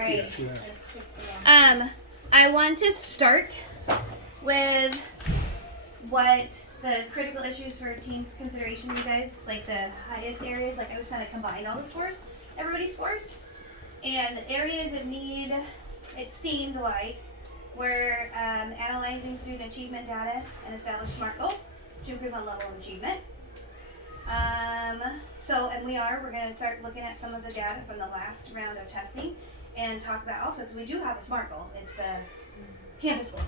right. I want to start with what the critical issues for team consideration, you guys, like the highest areas. Like I was kind of combined all the scores, everybody's scores, and the areas of need, it seemed like, were analyzing student achievement data and establish SMART goals to improve on level of achievement. We're going to start looking at some of the data from the last round of testing and talk about also, because we do have a SMART goal. It's the campus goal.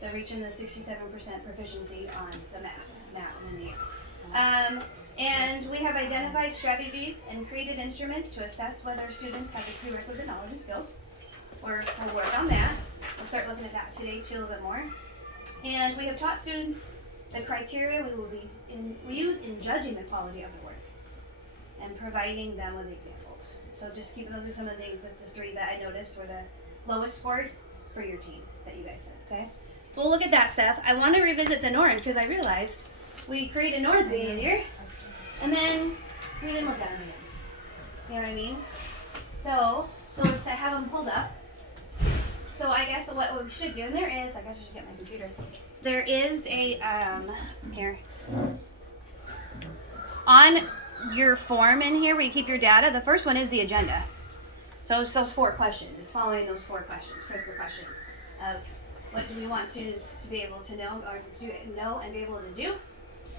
They're reaching the 67% proficiency on the math now in the year. And we have identified strategies and created instruments to assess whether students have the prerequisite knowledge and skills. We'll work on that. We'll start looking at that today too a little bit more. And we have taught students the criteria we use in judging the quality of the work and providing them with examples. So just keeping those are some of the things, this is 3 that I noticed were the lowest scored for your team that you guys said, okay? So we'll look at that stuff. I want to revisit the norms because I realized we created norms behavior and then we didn't look at them again. You know what I mean? So let's have them pulled up. So I guess what we should do, and there is, I guess I should get my computer. There is a, here. On your form in here where you keep your data, the first one is the agenda. So it's those 4 questions. It's following those 4 questions, critical questions of what do we want students to be able to know or know and be able to do?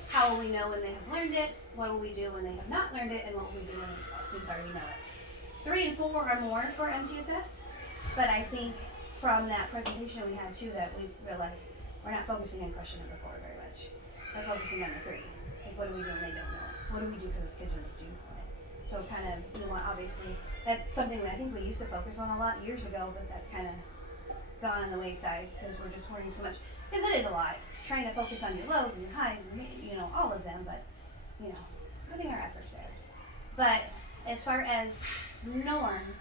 How will we know when they have learned it? What will we do when they have not learned it? And what will we do when students already know it? 3 and 4 are more for MTSS, but I think from that presentation we had too that we realized we're not focusing on question number 4 very much. We're focusing on the 3. Like what do we do when they don't know it? What do we do for those kids when they do know it? So kind of, obviously, that's something that I think we used to focus on a lot years ago, but that's kind of gone on the wayside because we're just worrying so much. Because it is a lot, trying to focus on your lows and your highs and, all of them, but, putting our efforts there. But as far as norms,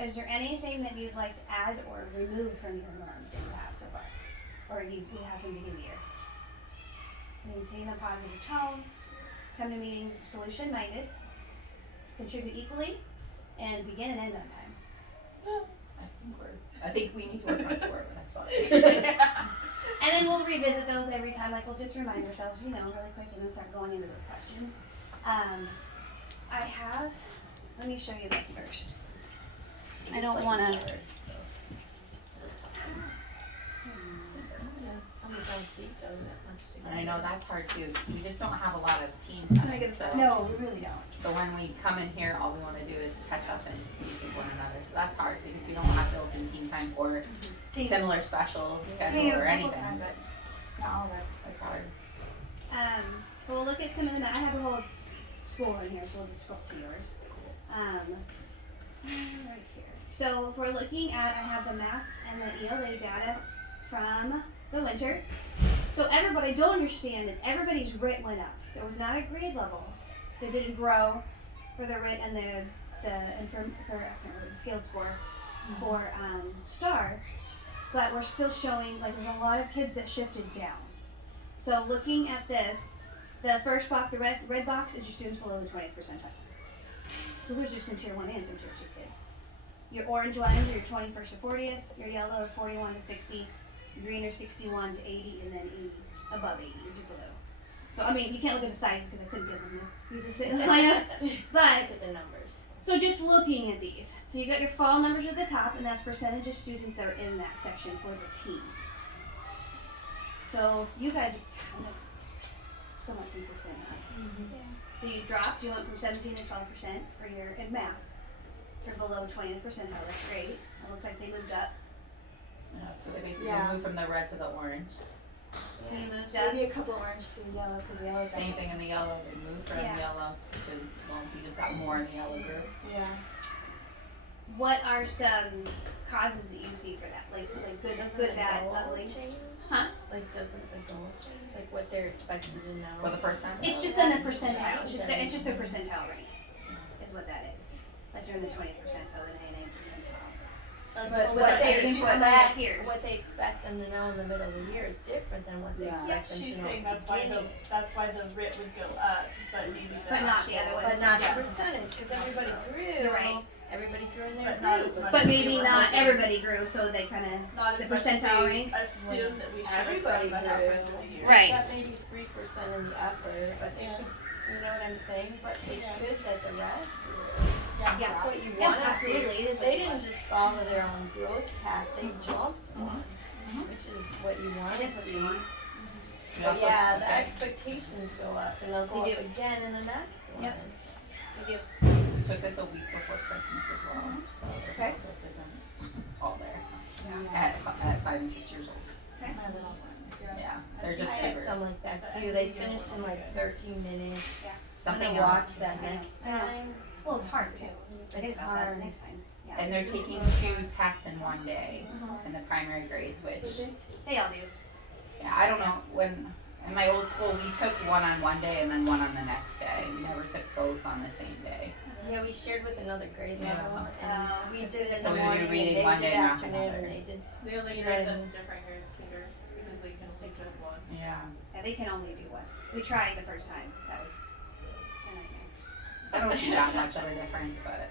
is there anything that you'd like to add or remove from your norms that you have so far? Or you have from the beginning of the year? Maintain a positive tone, come to meetings solution-minded, contribute equally, and begin and end on time. I think we need to work on 4, but that's fine. And then we'll revisit those every time, like we'll just remind ourselves, really quick, and then start going into those questions. Let me show you this first. I don't want to. And I know that's hard too. We just don't have a lot of team time. No, we really don't. So when we come in here, all we want to do is catch up and see one another. So that's hard because we don't have built-in team time or similar special schedule or anything. Time, but not all of us. It's hard. So we'll look at some of them. I have a whole school in here, so we'll just scroll to yours. Right here. So if we're looking at, I have the math and the ELA data from the winter. So what I don't understand is everybody's RIT went up. There was not a grade level that didn't grow for the RIT and the scale score for STAR, but we're still showing like there's a lot of kids that shifted down. So looking at this, the first box, the red box is your students below the 20th percentile. So those are some tier 1 and some tier 2 kids. Your orange ones are your 21st to 40th, your yellow are 41 to 60, green are 61 to 80, and then 80 above 80 is your blue. So you can't look at the sizes because I couldn't get them to do the lineup. But look at the numbers. So just looking at these, so you got your fall numbers at the top, and that's percentage of students that are in that section for the team. So you guys are kind of somewhat consistent. Mm-hmm. Yeah. So you dropped, you went from 17 to 12% for your in math. You're below 20th percentile, that's great. It looks like they moved up. Yeah, so they basically moved from the red to the orange. So you moved up. Maybe a couple orange to yellow because the yellow. Same thing in the yellow. They moved from yellow to, we just got more in the yellow group. Yeah. What are some causes that you see for that? Like good, bad, ugly? Change? Huh? Like doesn't the goal change? Like what they're expected to know? For the percentile? It's just in the percentile. It's just their percentile rank is what that is. Like during the 20th percentile, the 99th percentile. But what they expect them to know in the middle of the year is different than what they expect them to know. She's saying that's why the RIT would go up, but maybe not the other ones. But not the percentage, because everybody grew. Right. Everybody grew in in their But not group. as much. But as maybe they were not hoping. everybody grew, so they kind of Not the as much as percentile they rank. assume that we should Everybody have grew. halfway through the year. Right. Except maybe 3% in the upper, but they could, you know what I'm saying? But it's good that the rest grew. Yeah. That's what you Yeah, want to see. absolutely, it is what They you didn't want. just follow their own growth path, they jumped one, which is what you want It is to what see. you want. But yeah, the expectations go up and they'll go They up do. again in the next one. Yep. We do. We took this a week before Christmas as well, so their Okay. focus isn't all there. Yeah. At 5 and 6 years old. My little one. Yeah, they're just I had super. some like that too. They finished in like 13 minutes. Something I'm else. gonna watch that next time. Well, it's hard too. Forget It's about that hard. next time. Yeah. And they're taking 2 tests in one day in the primary grades, which They all do. yeah, I don't know when. In my old school, we took one on one day and then one on the next day. We never took both on the same day. Yeah, we shared with another grade Yeah. level, and we did it in So the we do morning, reading and they one did day, math afternoon, another. and they did. The only You know grade what I that's different here is Peter, because we can only do one. Yeah. Yeah, they can only do one. We tried the first time. That was a nightmare. I don't see that much of a difference, but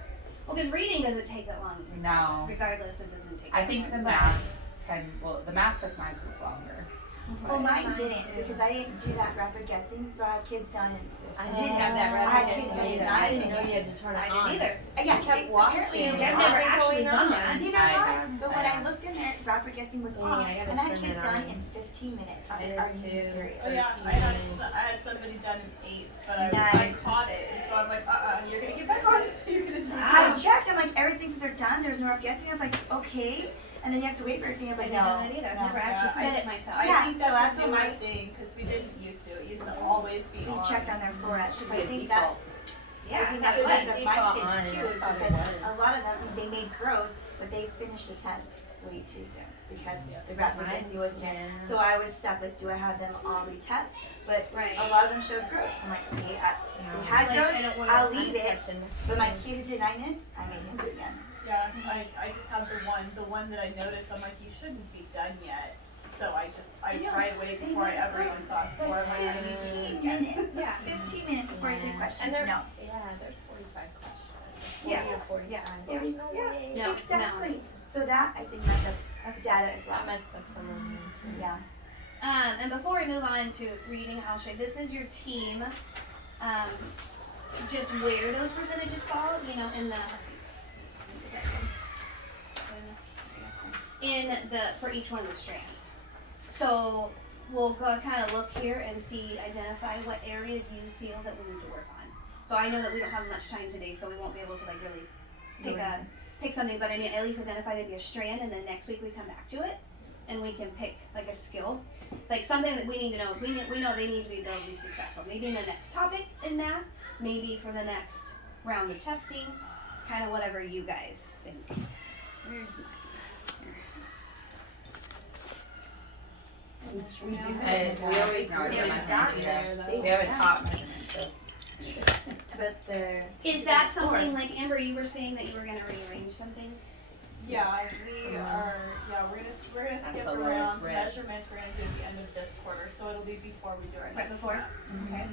Well, because reading doesn't take that long. no. Regardless, it doesn't take. I that think the long. math the math took my group longer. Well, mine Mine didn't too. because I didn't do that rapid guessing, so I had kids done in I 15 didn't minutes. have that I had rapid kids guessing in either. 9 I didn't know minutes. you had to turn I it on. didn't either. Yeah, I kept it- watching. apparently it was I've on. never What's actually going done on? that. Neither I have I. have, But when I I have. looked in there, rapid guessing was Yeah, on, I gotta and I had turn kids that done on. in 15 minutes. I was I like, did are you too. serious? Oh yeah, 13 I had minutes. I had somebody done in 8, but I 9. caught it, and so I'm like, you're gonna get back on. You're gonna do I it. checked. I'm like, everything says they're done. There's no rapid guessing. I was like, okay. And then you have to wait for everything. I was I like, didn't no. know that either. I've no. never actually Yeah, said it myself. I Yeah, think so that's that's a what newer my- thing because we didn't used to. It used to always be We on. checked on their foreheads. So I Good think default. that's I Yeah, think that's that's what what it messed is. up my Default on, kids too, is that's how it because was. a lot of them they made growth, but they finished the test way too soon because the rapid Mine, guessing wasn't there. yeah. So I was stuck like, do I have them all retest? But Right. a lot of them showed growth. So I'm like, okay, they had Like, growth. I don't wanna I'll leave it. untouch it. But my kid who did 9 minutes, I made him do it again. Yeah, I just had the one that I noticed. I'm like, you shouldn't be done yet. So I know, right away they before I made ever even growth. saw a score. I'm Like like, I need to 15 get it. minutes. Yeah. 15 minutes before I did Yeah. questions. And they're, No. yeah, there's 45 questions. Yeah. 40 or 45. Yeah. There's no Yeah. way. No, Exactly. So that I think messed up data as well. That messed up some of them too. Yeah. And before we move on to reading, I'll show you. This is your team. Just where those percentages fall, you know, for each one of the strands. So we'll go kind of look here and see, identify what area do you feel that we need to work on. So I know that we don't have much time today, so we won't be able to like really pick something, but I mean at least identify maybe a strand, and then next week we come back to it and we can pick like a skill, like something that we need to know. We know they need to be able to be successful. Maybe in the next topic in math, maybe for the next round of testing, kind of whatever you guys think. Where's my? We always know it's Yeah, a we measurement. got We there, have- though. we have a top measurement, so. But the Is that something like Amber? You were saying that you were gonna rearrange some things. Yeah, we are. Yeah, we're gonna skip the around lowest rate. measurements. We're gonna do at the end of this quarter, so it'll be before we do our Right next before? one. Okay.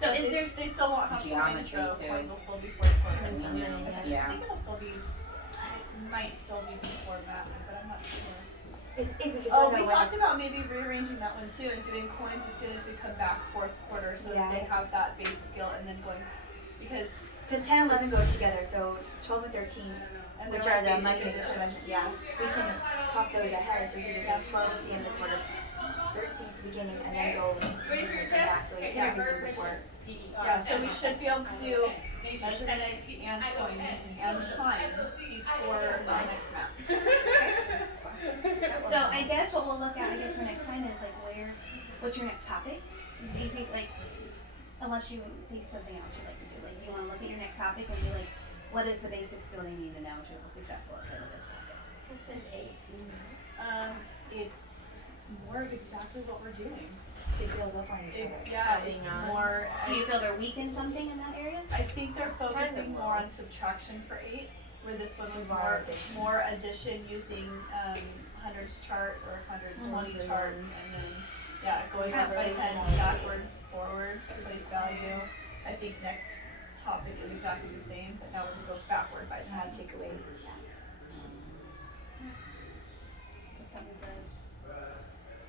So is there? They still won't have coins, Geometry, so too. coins will still be before the quarter. Haven't done any yet. I Yeah. think it'll still be. It might still be before math, but I'm not sure. if we could Oh, know we when talked about maybe rearranging that one too and doing coins as soon as we come back fourth quarter, so that they Yeah. have that base skill and then going because 10 and 11 go together, so 12 and 13, and which they're are the like money basic addition measures, yeah, we can pop those ahead, so we can do 12 at the end of the quarter, 13 at the beginning, and then go back, so we hit everything before. Yeah, so we should be able to do measurement and coins and time before the next map. So I guess what we'll look at, I guess for next time is like what's your next topic? Do you think like, unless you think something else you'd like to do, like do you want to look at your next topic and be like, what is the basic skill they need to know to be successful at the end of this topic? It's an 18. It's more of exactly what we're doing. They build up on each other. Yeah, Adding it's on. more. Do you feel they're weak in something in that area? I think they're It's kind of focusing more low. on subtraction for 8, where this one was More more addition. more addition using hundreds chart or 120 Hundreds. charts, and then going Kind up of by place 10s, value. backwards, forwards, place value. I think next topic is exactly the same, but now we can go backward by 10. Take away.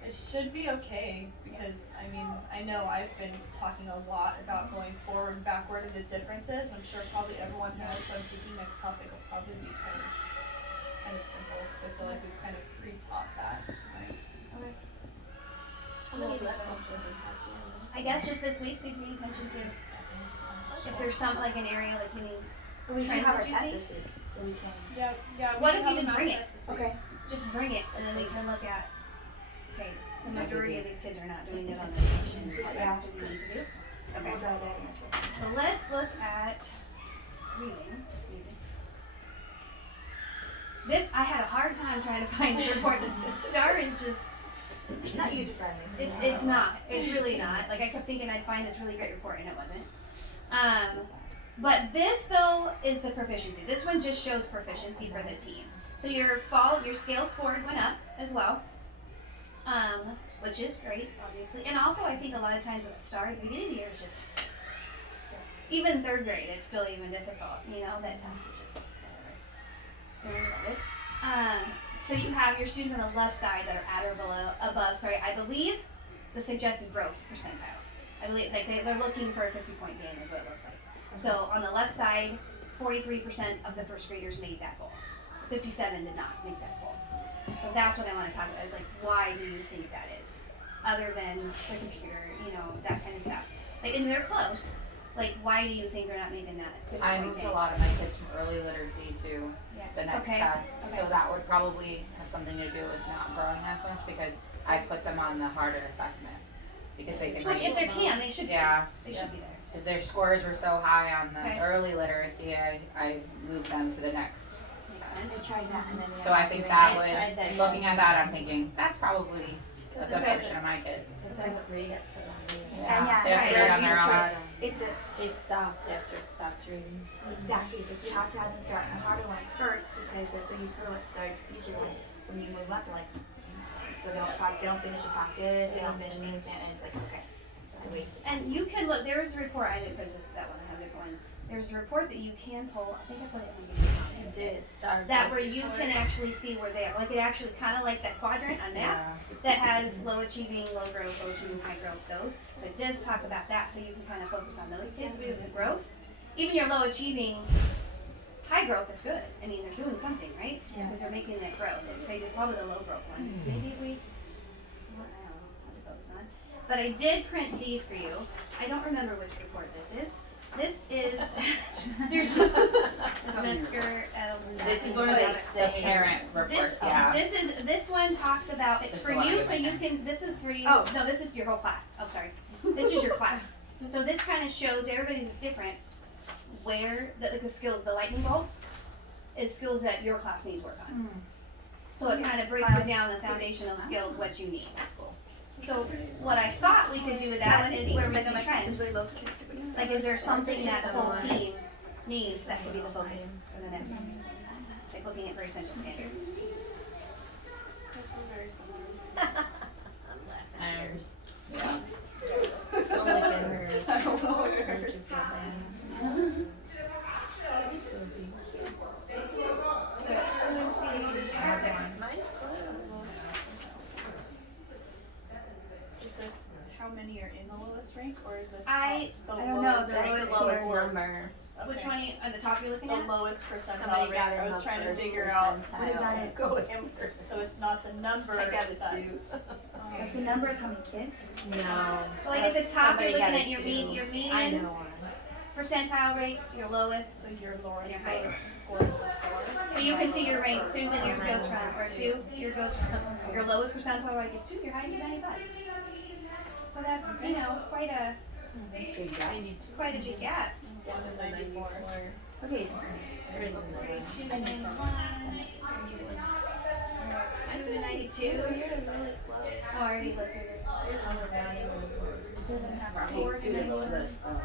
It should be okay because I mean I know I've been talking a lot about going forward and backward and the differences. And I'm sure probably everyone has. So I'm thinking next topic will probably be kind of simple because I feel like we've kind of pre-taught that, which is nice. How many lessons does it have to? I guess just this week be paying attention to if there's some like an area like any. Well, we do Trends have our that you test see? this week, so we can. Yeah. What we if have you a just math bring it? test this week. Okay. Just bring it, and then we can look at. Okay, the majority of these kids are not doing it on the stations. What Yeah. do we need to do? So Okay. we'll dive right into it. So let's look at reading. This I had a hard time trying to find the report. The star is just Not user friendly. it's not. It's really not. Like I kept thinking I'd find this really great report and it wasn't. But this though is the proficiency. This one just shows proficiency for the team. So your scale scored went up as well. Which is great, obviously. And also I think a lot of times with the star at the beginning of the year is just even third grade, it's still even difficult. You know, that test is just whatever. I love it. So you have your students on the left side that are at or above, I believe the suggested growth percentile. I believe like they're looking for a 50-point gain is what it looks like. So on the left side, 43% of the first graders made that goal. 57 did not make that goal. So that's what I want to talk about is like, why do you think that is? Other than the computer, you know, that kind of stuff. Like, and they're close. Like, why do you think they're not making that 50-point I moved gain? a lot of my kids from early literacy to Yeah. the next Okay. test, Okay. so that would probably have something to do with not growing as much because I put them on the harder assessment because they can Which, if they can, they should be. yeah, They should be there. because their scores were so high on the Okay. early literacy, I moved them to the next. Makes I sense. tried that and then. So I think that would, looking at that, I'm thinking that's probably a good portion of my kids. It doesn't read it to them. Yeah, they have to they're read on their used to own. They stopped after it stopped reading. Exactly. It's like you have to have them start on the harder one first because they're so used to the easier one. When you move up, they're like, so they don't finish a practice, they don't finish anything, and it's like, okay, I wasted. And you can look, there's a report, I didn't put that one, I have a different one. There's a report that you can pull, I think I put it in the video. It did start. That where you can actually see where they are, like it actually kind of like that quadrant on map that has low achieving, low growth, low achieving, high growth, those. But it does talk about that, so you can kind of focus on those kids with the growth. Even your low achieving, high growth is good. I mean, they're doing something, right? Yeah. Because they're making that growth. It's probably the low growth ones. Maybe we, I don't know what to focus on. But I did print these for you. I don't remember which report this is. This is, there's just semester. This is one of the parent reports, yeah. This one talks about, it's This for is the one I you, did so my you parents. can, this is for you, Oh. no, this is your whole class, oh, sorry. This is your class. So this kind of shows, everybody's is different, where, the skills, the lightning bolt is skills that your class needs work on. So it kind of breaks it down, the foundational skills, what you need. That's cool. So what I thought we could do with that one is where we see trends. Like, is there something that the whole team needs that could be the focus for the next, like looking at for essential standards? Those were very similar. I'm laughing at yours. Yeah. Don't look at hers. I don't know what Hurt hers. your feelings. Oh, this will be cute. So fluency, Mine's close. Is this how many are in the lowest rank, or is this I the don't know, lowest? the That's lowest the lowest score? number. which Okay. one at the top you're looking The at? lowest percentile Somebody rank. got in I was the trying to first figure out. What is that in? Go him first. So it's not the number. I got it that's, too. That's the number of how many kids? No. So like at the top Somebody you're got looking it at too. your I median know one. percentile rate, your lowest. So your lower And your highest. lowest score is a 4. So you can see your rank. Susan, yours goes from, or Sue, yours goes from, your lowest percentile rate is 2, your highest is 95. So that's, you know, quite a big gap. One is 94. Okay. 2 to 91. 2 to 92. You're really close. Oh, I already looked at it. Yours wasn't that even Doesn't have 4 to 91.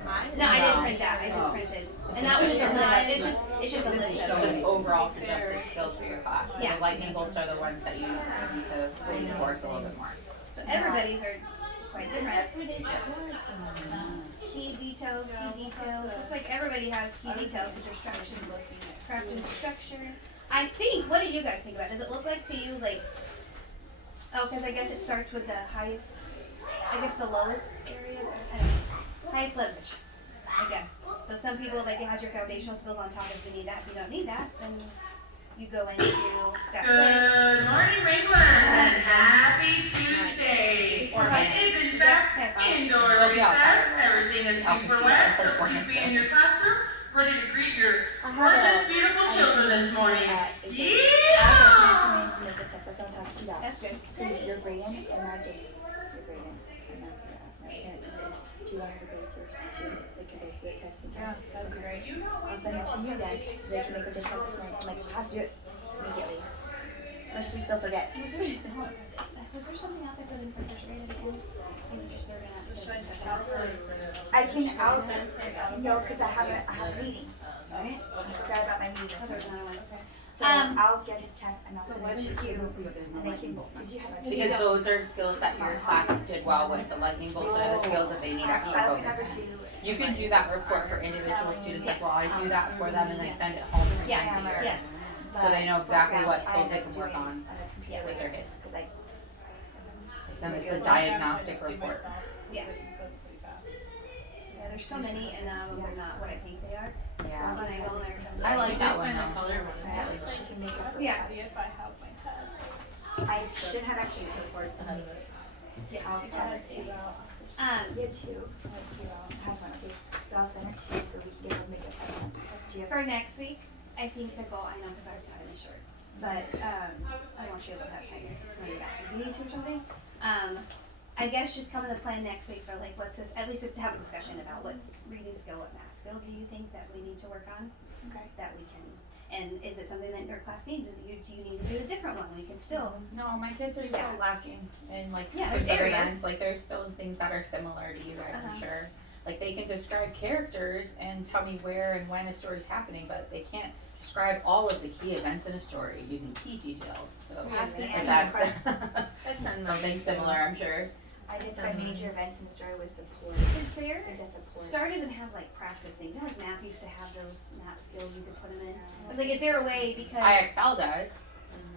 Mine? No, I didn't print that. I just printed. And that was just a list. It's just a list So of just overall suggested skills for your class. So Yeah. the lightning bolts are the ones that you need to reinforce a little bit more. So everybody's are quite different. Everybody's similar to mine. Key details, key details. Looks like everybody has key details because you're structured. Crafting structure. I think, what do you guys think about it? Does it look like to you like Oh, because I guess it starts with the highest, I guess the lowest area, I don't know, highest leverage, I guess. So some people, like, it has your foundational skills on top if you need that. If you don't need that, then you go into, got Good morning, Ringland. Happy Tuesday. Or It is in fact indoor recess. Everything is super wet, so please be in your classroom, ready to greet your gorgeous, beautiful children this morning. Yeah! To make a test. That's what I'm talking about. That's good. Because you're Brayden and I did. You're Brayden and I did. So parents, do you want her to go first too, so they can go through the test and Yeah, that'd be great. I'll send it to you then, so they can make up their test this morning. I'm like, how to do it immediately. Especially so forget. Was there something else I put in for first grade at the end? Or was it just they're gonna have to Should I just go have her? I can, I'll, Send it out. no, because I have a meeting. Alright. I forgot about my meeting this Oh, there's morning. another one, okay. So I'll get his test and I'll send it to you, and they can, did you have a? Because those are skills that your class did well with, the lightning bolts are the skills that they need extra I was gonna have focus her in. to. You can do that report for individual students as well, I do that for them and I send it home 3 Yeah, times a year. yes. So they know exactly what skills they can work on with with their kids. Because I, Send it's a Programs I diagnostic just do report. myself, so Yeah. it goes pretty fast. Yeah, there's so many and they're not what I think they are. So Yeah. when I go there. I like that one Find the though. color one. she can make up those. Yeah. See if I have my test. I should have actually paid for it. ahead of it. I'll I tell her had two to. out. You Um, had two. I had two out. I have one, okay. But I'll send it to you so we can get those makeup tests done. Do you have? for next week, I think the goal, I know because ours time is short, but, I want you to have time when you're back if you need to or something. I guess just come with a plan next week for like, what's this, at least to have a discussion about what's reading skill, what math skill do you think that we need to work on? Okay. That we can, and is it something that your class needs? Is it, do you need to do a different one? We can still, No, my kids are still lacking in like Yeah, specific there's areas. areas. Like there's still things that are similar to you guys, I'm Uh-huh. sure. Like they can describe characters and tell me where and when a story's happening, but they can't describe all of the key events in a story using key details. So Ask me if any that's question. something similar, I'm sure. I did my major events in the story with support. is there, Is that support? Star doesn't have like practice things, you know, like math used to have those map skills you could put them in. I was like, is there a way, because. IXL does.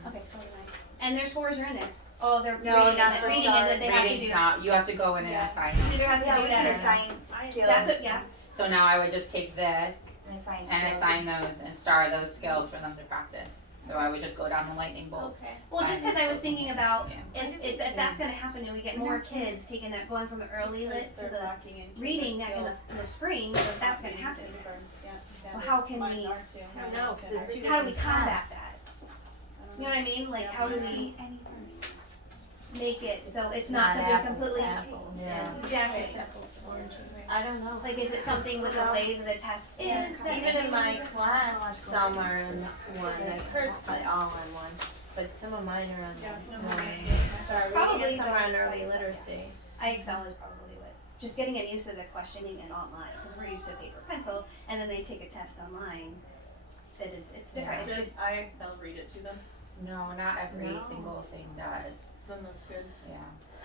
Okay, so do I. And their scores are in there. Oh, they're No, reading, not is it? for Reading Star. is it, they have to Reading's do. not, you have to go in and Yeah. assign them. Either has to Yeah, do we that can or. assign skills. That's what, yeah, So now I would just take this And assign and skills. assign those and star those skills for them to practice. So I would just go down the lightning bolts. okay. Well, just cause I was thinking about, Yeah. if that's gonna happen and we get more kids taking that, going from early lit to They're the lacking in reading key that in the spring, so if that's gonna happen. Well, how can Mine we- are too. I don't know, 'cause it's two How do we different combat tasks. that? You know what I mean? Like, Yeah, how do mine we Any first. make it so it's not not something apples to completely. apples. Yeah. Exactly. It's apples to oranges. I don't know. Like, is it something with the way that the test is that Even makes- in my class, some are in one, like hers probably all on one, but some of mine are on one. Star reading Probably and some are on the- early literacy. IXL is probably what, just getting them used to the questioning and online, because we're used to paper pencil, and then they take a test online. That is, it's different, it's Does just, IXL read it to them? No, not every No. single thing does. Then that's good. Yeah.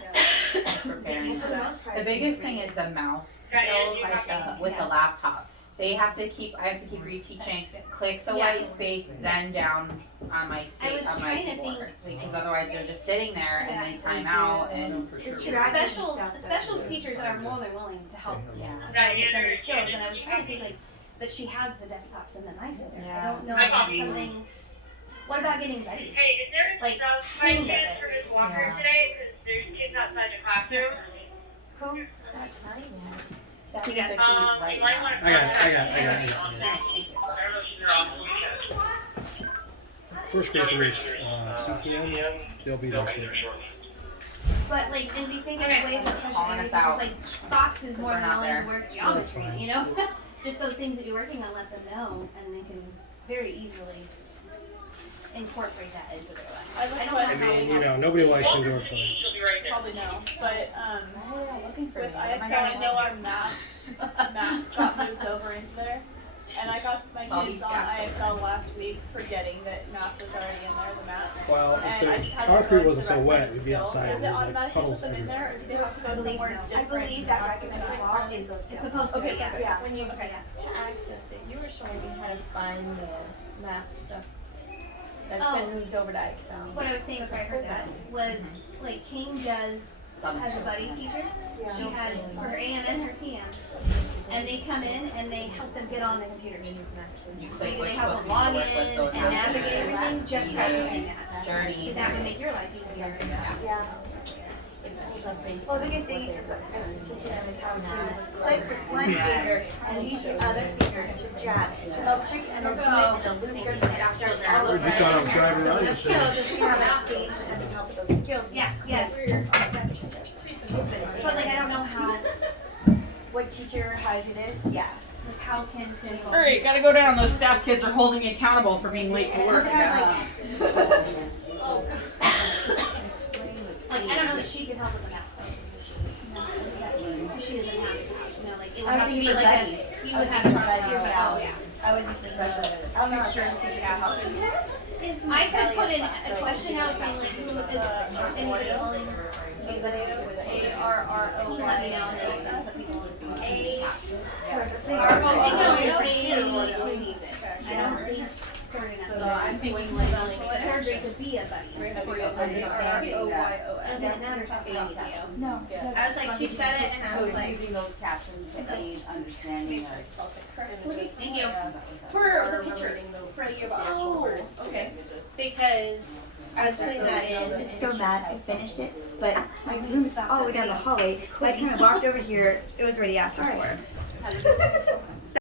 Yeah. For parents. For the most part, The it's biggest great. thing is the mouse Yeah, skills you like, have to- with the yes. laptop. They have to keep, I have to keep reteaching, click the white Yes. space, then down on my space, was on my trying to keyboard. think- Because otherwise they're just sitting there and they Yeah. time out and, The the dragon specials, stuff, the though. specials teachers are more than willing to help yeah. as long as it's in the skills, and I was trying to think like, but she has the desktops and the mice in there, I Yeah. don't know if that's something, what about getting buddies? Hey, is there Like, a King does chance it. for Ms. Walker Yeah. today? Because there's kids outside the classroom. Who? What time yet? 7:50 right You might now. want to I got it. contact I got it. Mary on that. I don't know if she's off the weekend. First graders, CTM, they'll be there too. But like, and we think of ways of special Calling areas, us out. like box is more We're than not willing there. to work That's geometry, fine. you know? Just those things that you're working on, let them know, and they can very easily incorporate that into their life. I have a I don't I question. mean, nobody likes indoor play. She'll be right there. Probably no, but Oh, yeah, looking for with me. What am I IXL, I gonna know do? our math got moved over into there. And I got my It's all kids these on scaffolds. IXL last week forgetting that math was already in there, the math. Well, And I if just the had to go concrete into wasn't the so wet, recommended it'd be skills. outside. Does it There's like automatically put puddles them in there, everywhere. or do they have to go I believe somewhere so. different? I believe to that access recommended that? law is those It's skills. supposed to, Okay, yeah. Yeah. When you, Okay. to access it, you were showing me how to find the math stuff. That's Oh. been moved over to Excel. What I was saying before I heard that was like King has a buddy teacher. She has her AM and her PMs, and they come in and they help them get on the computers. You click They which help book them you log work in with, so it and has navigate everything, just your practicing that. journeys. That would make your life easier. Yeah. Well, the biggest thing is teaching them is how to click with one finger and use the other finger to jab. Because they'll trick and they'll do it and they'll lose grip and it starts all over. You thought I was driving around The the skills is we have a stage for them to help with those skills. Yeah, yes. But like I don't know how What teacher, how to do this? Yeah. like how can simple. Alright, gotta go down. Those staff kids are holding me accountable for being late for work. They have, Like I don't know that she could help with the math. She doesn't have to. You know, like it would I was have to thinking be for like buddies. you I was would have thinking to for buddies, oh yeah. yeah. I would think for special. I don't know how sure teacher can help. I could put in a question out saying like who is anybody else? ARRO. Let me know and they can put people in. The thing I is, think only two needs it. I don't think third and So up. I'm thinking like Third grade could be a buddy. understanding that. And that matters to me. no. I was like, she said it and I So was it's like, using those captions to aid understanding of. Thank you. for the pictures, for you about actual words. Okay. Because I was putting that in. I was so mad. I finished it, but my room's all the way down the hallway. By the time I walked over here, it was already after 4.